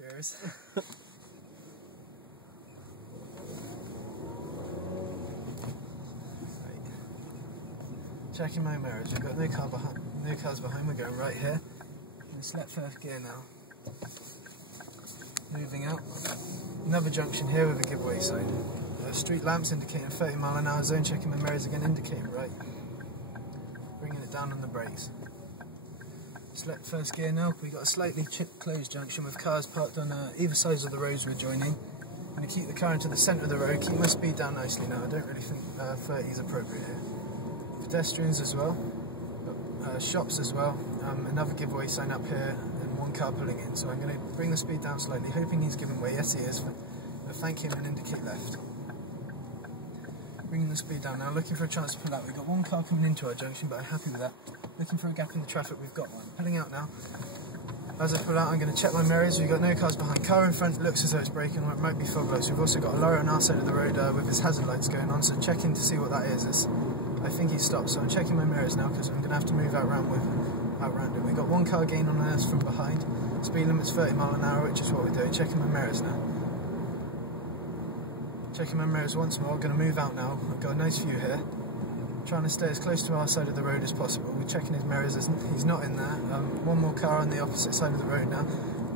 Cheers. Checking my mirrors, we've got no cars behind, we're going right here. We select first gear now. Moving out. Another junction here with a giveaway sign. Street lamps indicating 30mph zone, checking my mirrors again, indicating right. Bringing it down on the brakes. Select first gear now. We've got a slightly closed junction with cars parked on either sides of the roads we're joining. I'm going to keep the car into the centre of the road, keep my speed down nicely now. I don't really think 30 is appropriate here. Pedestrians as well, shops as well, another giveaway sign up here and one car pulling in, so I'm going to bring the speed down slightly, hoping he's giving way. Yes he is, but thank him and indicate left. Bringing the speed down now, looking for a chance to pull out. We've got one car coming into our junction, but I'm happy with that. Looking for a gap in the traffic, we've got one. Pulling out now. As I pull out, I'm going to check my mirrors. We've got no cars behind. Car in front looks as though it's braking, or it might be fog lights. We've also got a lorry on our side of the road with his hazard lights going on, so checking to see what that is. I think he stopped, so I'm checking my mirrors now because I'm going to have to move out round him. We've got one car gain on us from behind. Speed limit's 30mph, which is what we're doing. Checking my mirrors now. Checking my mirrors once more. Going to move out now. I've got a nice view here. Trying to stay as close to our side of the road as possible. We're checking his mirrors. He's not in there. One more car on the opposite side of the road now.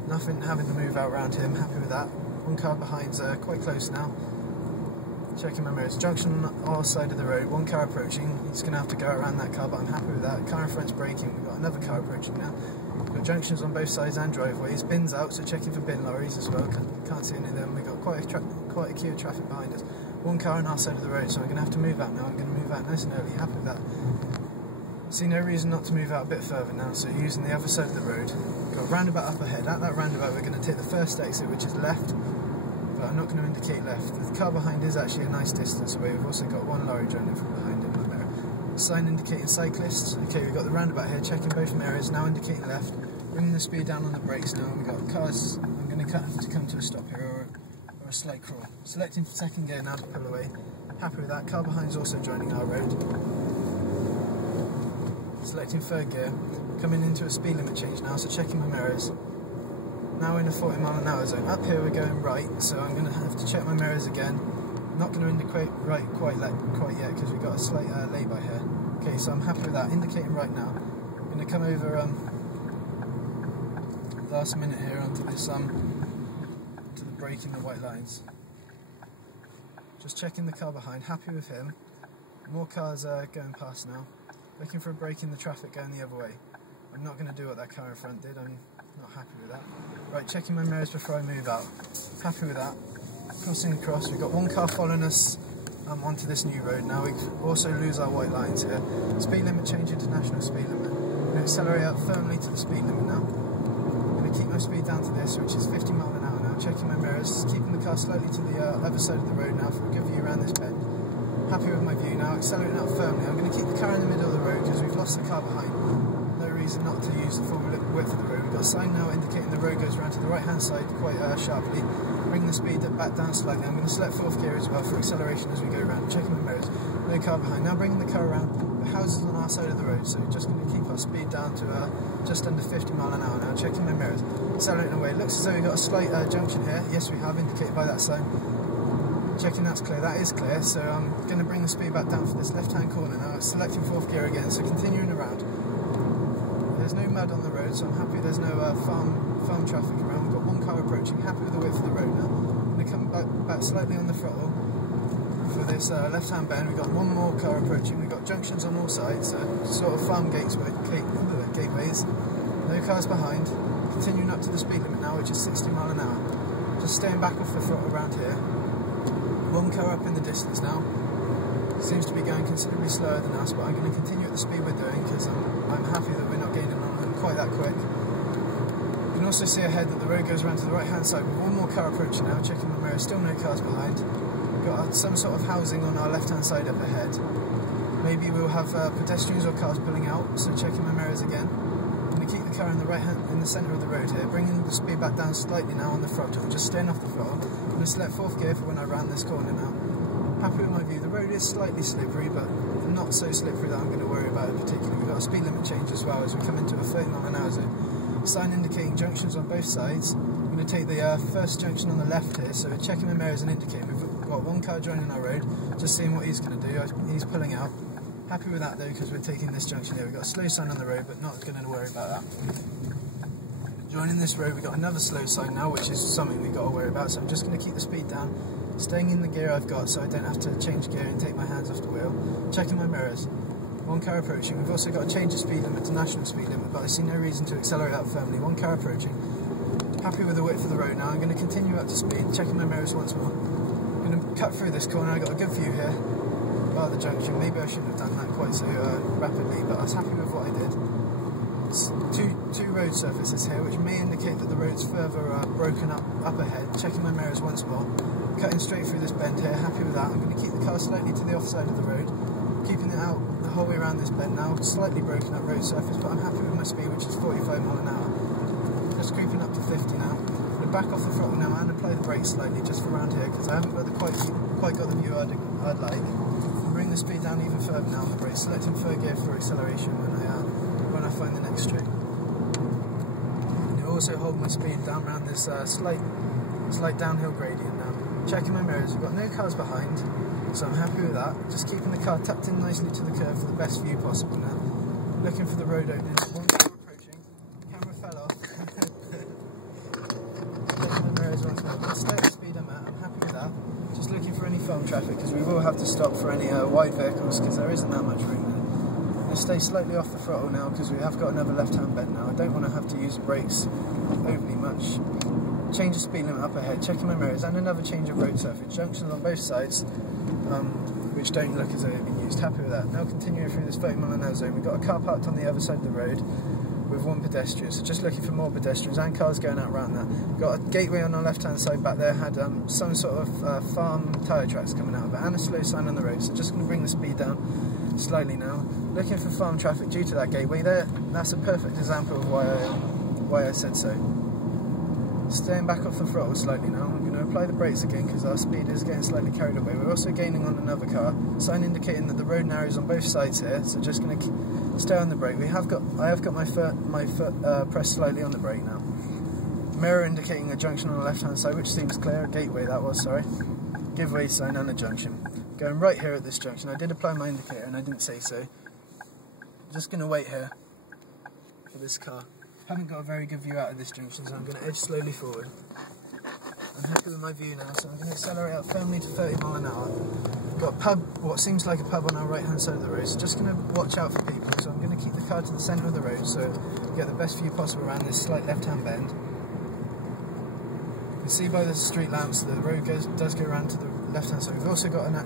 Nothing having to move out round him. Happy with that. One car behind's quite close now. Checking my mirrors. Junction on our side of the road. One car approaching. He's going to have to go around that car, but I'm happy with that. Car in front's braking. We've got another car approaching now. We've got junctions on both sides and driveways. Bins out, so checking for bin lorries as well. Can't see any of them. We've got quite a queue of traffic behind us. One car on our side of the road, so I'm going to have to move out now. I'm going to move out nice and early. Happy with that. See no reason not to move out a bit further now, so using the other side of the road. We've got a roundabout up ahead. At that roundabout, we're going to take the first exit, which is left. But I'm not going to indicate left. The car behind is actually a nice distance away. We've also got one lorry joining from behind in my mirror. Sign indicating cyclists. Okay, we've got the roundabout here, checking both mirrors, now indicating left. Bringing the speed down on the brakes now. We've got cars. I'm going to have to come to a stop here or a slight crawl. Selecting second gear now to pull away. Happy with that. Car behind is also joining our road. Selecting third gear. Coming into a speed limit change now, so checking my mirrors. Now in a 40mph zone. Up here we're going right, so I'm going to have to check my mirrors again. Not going to indicate right quite yet because we've got a slight lay-by here. Okay, so I'm happy with that. Indicating right now. I'm going to come over last minute here onto this to the brake in the white lines. Just checking the car behind. Happy with him. More cars going past now. Looking for a break in the traffic going the other way. I'm not going to do what that car in front did. I'm not happy with that. Right, checking my mirrors before I move out. Happy with that. Crossing across, we've got one car following us onto this new road now. We also lose our white lines here. Speed limit change into national speed limit. I'm going to accelerate up firmly to the speed limit now. I'm going to keep my speed down to this, which is 50mph now. Checking my mirrors, keeping the car slightly to the other side of the road now for a good view around this bend. Happy with my view now, accelerating up firmly. I'm going to keep the car in the middle of the road because we've lost the car behind. No reason not to use the full width of the road. We've got a sign now indicating the road goes around to the right hand side quite sharply. Bring the speed back down slightly. I'm going to select fourth gear as well for acceleration as we go around. Checking my mirrors. No car behind. Now bringing the car around. The houses on our side of the road, so we're just going to keep our speed down to just under 50mph now. Checking my mirrors. Accelerating away. Looks as though we've got a slight junction here. Yes, we have, indicated by that sign. Checking that's clear. That is clear, so I'm going to bring the speed back down for this left hand corner now. Selecting fourth gear again, so continuing around. There's no mud on the road, so I'm happy there's no farm traffic around. We've got one car approaching, happy with the width of the road now. I'm going to come back slightly on the throttle for this left-hand bend. We've got one more car approaching. We've got junctions on all sides, sort of farm gateways. No cars behind. Continuing up to the speed limit now, which is 60mph. Just staying back off the throttle around here. One car up in the distance now. Seems to be going considerably slower than us, but I'm going to continue at the speed we're doing because I'm happy that we're not gaining on them quite that quick. You can also see ahead that the road goes around to the right hand side with one more car approaching now, checking my mirrors, still no cars behind. We've got some sort of housing on our left hand side up ahead. Maybe we'll have pedestrians or cars pulling out, so checking my mirrors again. I'm going to keep the car in the centre of the road here, bringing the speed back down slightly now on the throttle, just staying off the throttle. I'm going to select fourth gear for when I round this corner now. Happy with my view. The road is slightly slippery, but not so slippery that I'm going to worry about it particularly. We've got a speed limit change as well as we come into a 30mph zone. sign indicating junctions on both sides. I'm going to take the first junction on the left here, so we're checking my mirrors and indicating. We've got one car joining our road, just seeing what he's going to do. He's pulling out. Happy with that though, because we're taking this junction here. We've got a slow sign on the road, but not going to worry about that. Joining this road, we've got another slow sign now, which is something we've got to worry about, so I'm just going to keep the speed down, staying in the gear I've got so I don't have to change gear and take my hands off the wheel. Checking my mirrors. One car approaching. We've also got to change the speed limit to national speed limit, but I see no reason to accelerate out firmly. One car approaching. Happy with the width of the road now. I'm going to continue up to speed, checking my mirrors once more. I'm going to cut through this corner. I've got a good view here. Bar the junction. Maybe I shouldn't have done that quite so rapidly, but I was happy with what I did. It's two road surfaces here, which may indicate that the road's further broken up ahead. Checking my mirrors once more. Cutting straight through this bend here. Happy with that. I'm going to keep the car slightly to the offside of the road. Keeping it out the whole way around this bend now, slightly broken up road surface, but I'm happy with my speed, which is 45 mph. Just creeping up to 50 now. I'm going to back off the throttle now and apply the brakes slightly just for around here, because I haven't got quite got the view I'd like. Bring the speed down even further now on the brakes, selecting third gear for acceleration when I find the next straight. And also hold my speed down around this slight downhill gradient now. Checking my mirrors, we've got no cars behind. So I'm happy with that. Just keeping the car tucked in nicely to the curve for the best view possible now. Looking for the road opening. One car approaching. Camera fell off. Checking the mirrors once more. Stay the speed I'm at. I'm happy with that. Just looking for any foam traffic, because we will have to stop for any wide vehicles, because there isn't that much room there. I'm going to stay slightly off the throttle now, because we have got another left-hand bend now. I don't want to have to use brakes overly much. Change the speed limit up ahead, checking my mirrors, and another change of road surface. Junctions on both sides, which don't look as though they've been used. Happy with that. Now continuing through this 30 mph zone, we've got a car parked on the other side of the road with one pedestrian, so just looking for more pedestrians and cars going out around that. We've got a gateway on our left hand side back there, had some sort of farm tyre tracks coming out of it, and a slow sign on the road, so just going to bring the speed down slightly now. Looking for farm traffic due to that gateway there. That's a perfect example of why I said so. Staying back off the throttle slightly now. I'm going to apply the brakes again because our speed is getting slightly carried away. We're also gaining on another car, sign indicating that the road narrows on both sides here, so just going to stay on the brake. I have got my foot pressed slightly on the brake now. Mirror indicating a junction on the left hand side, which seems clear. A gateway that was, sorry. Give way sign and a junction. Going right here at this junction. I did apply my indicator and I didn't say so. Just going to wait here for this car. Haven't got a very good view out of this junction, so I'm going to edge slowly forward. I'm happy with my view now, so I'm going to accelerate out firmly to 30 mph. We've got a pub, what seems like a pub on our right hand side of the road, so just going to watch out for people. So I'm going to keep the car to the centre of the road so we get the best view possible around this slight left hand bend. You can see by the street lamps that the road does go around to the left hand side. We've also got an